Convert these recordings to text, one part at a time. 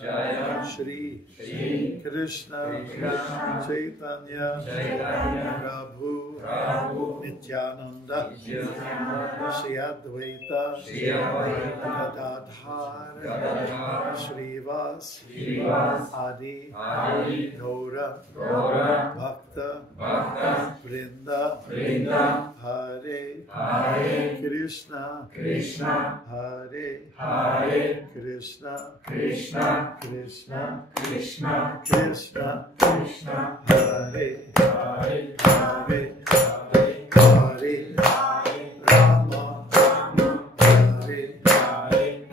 Jaya Shri Krishna Chaitanya Prabhu Nityananda Shri Advaita Gadadhar Shrivas Adi Gaura Bhakta Vrinda Hare Krishna Hare Krishna Krishna Krishna Hare Hare Rama Hare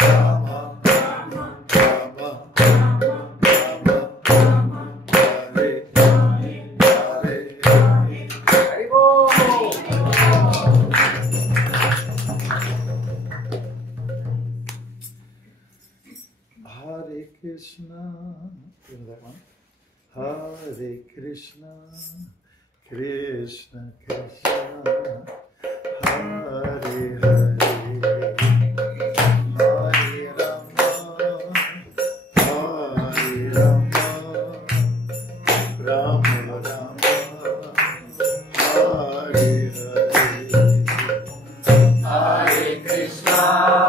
Rama Rama Hare Hare Krishna. You know that one? Hare Krishna, Krishna Krishna, Hare Hare, Hare Rama, Hare Rama, Rama Rama, Hare Hare, Hare Krishna.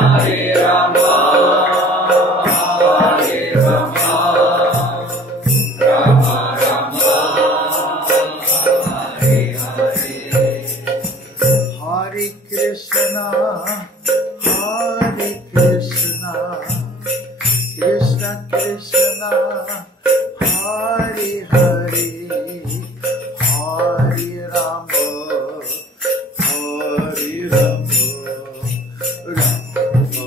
Hare Krishna, Hare Krishna, Krishna Krishna, Hare Hare, Hare Rama, Hare Rama, Rama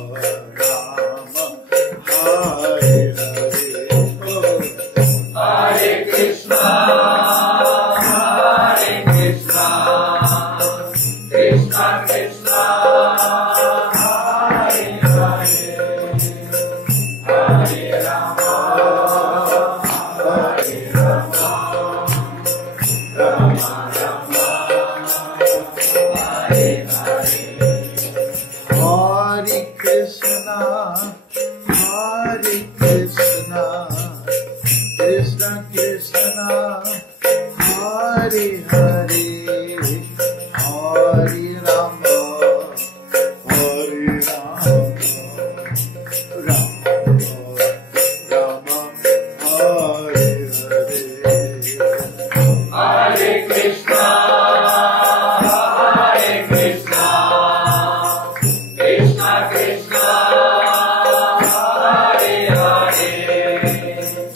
Rama, Hare Hare. Hare Krishna, Hare Krishna, Krishna Krishna, Hare Hare, Hare Rama, Hare Rama, Rama Rama, Hare Hare. Hare Krishna, Hare Krishna, Krishna Krishna, Hare Hare, Hare Rama, Hare Rama, Rama Rama, Hare Hare. Hare Krishna, Hare Krishna, Krishna Krishna, Hare Hare,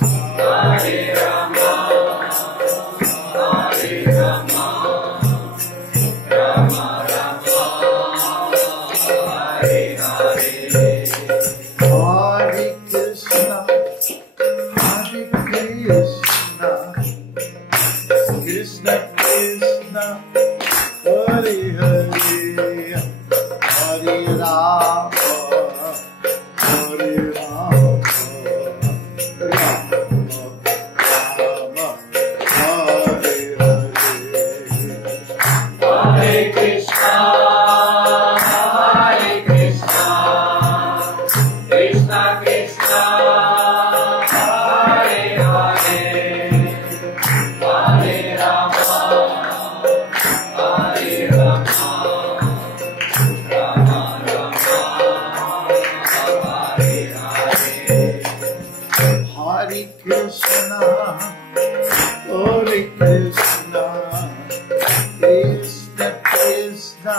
Hare Rama, Hare Rama, Rama Rama, Hare Hare. Hare Krishna, Hare Krishna, Krishna Krishna, Hare Hare, Hare Rama, Hare Rama, Rama Rama, Hare Hare. Hare Krishna, Hare Krishna, Krishna Krishna, Hare Hare, Hare Rama, Hare Rama, Rama Rama, Hare Hare. Hare Krishna, Hare Krishna, Krishna Krishna,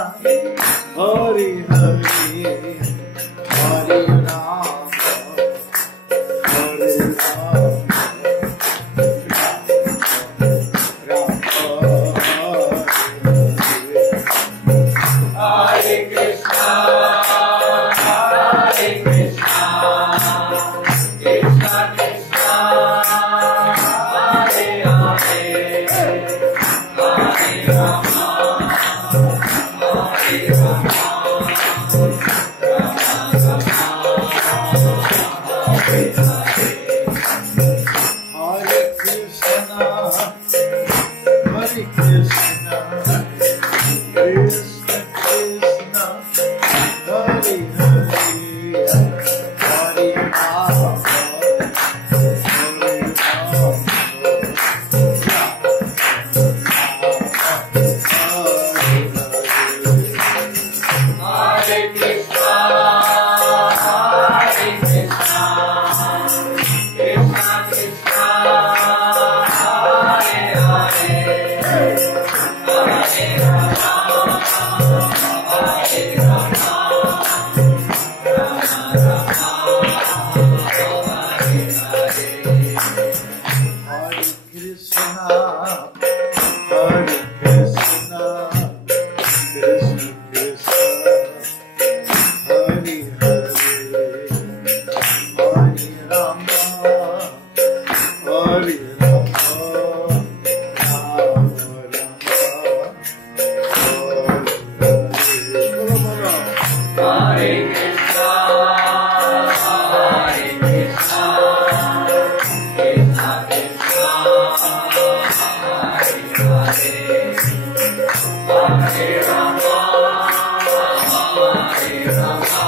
Hare Hare, Hare Rama, Hare Rama, Hare Krishna, Hare Krishna, Krishna Krishna, Hare Hare, Hare Rama, Hare Rama, Rama Rama, Hare Hare. Hare Krishna, Hare Krishna, Krishna Krishna, Hare Hare, Hare Rama, Hare Rama, Hare Krishna, Hare Krishna, Krishna Krishna, Hare Hare, Hare Rama, Hare Rama, Rama Rama, Hare Hare. Hare Krishna, Hare Krishna, Krishna Krishna, Hare Hare, Hare Rama, Hare Rama, Rama Rama, Hare Krishna, Hare Krishna, Krishna Krishna, Hare Hare, Hare Rama, Hare Rama,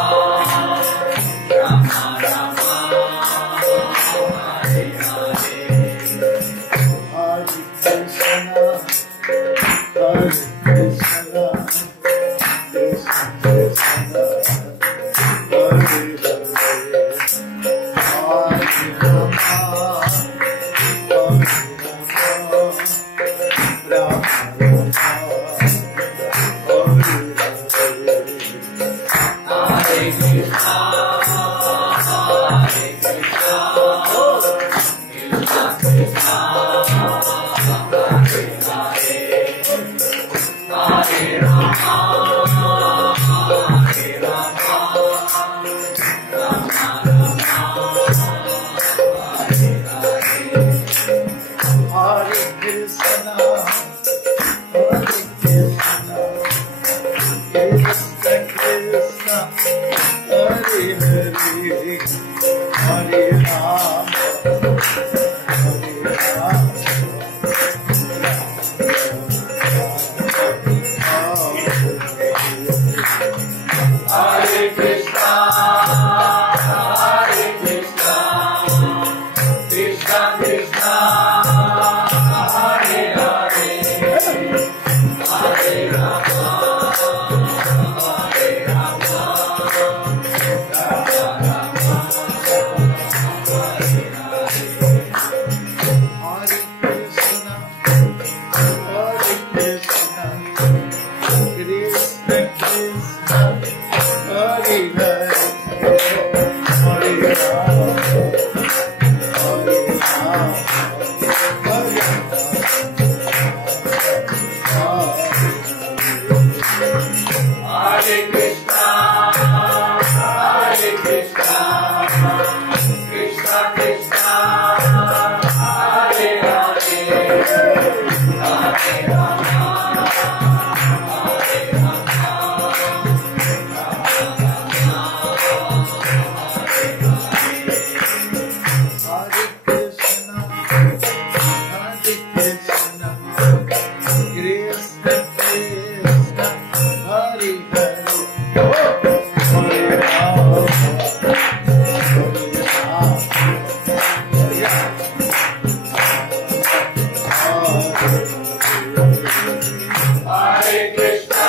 Rama Rama, Hare Hare. Hare Krishna, Hare Krishna, Krishna Krishna, Hare Hare, Hare Rama, Hare Rama, Rama Rama, Hare Hare. Hare Krishna.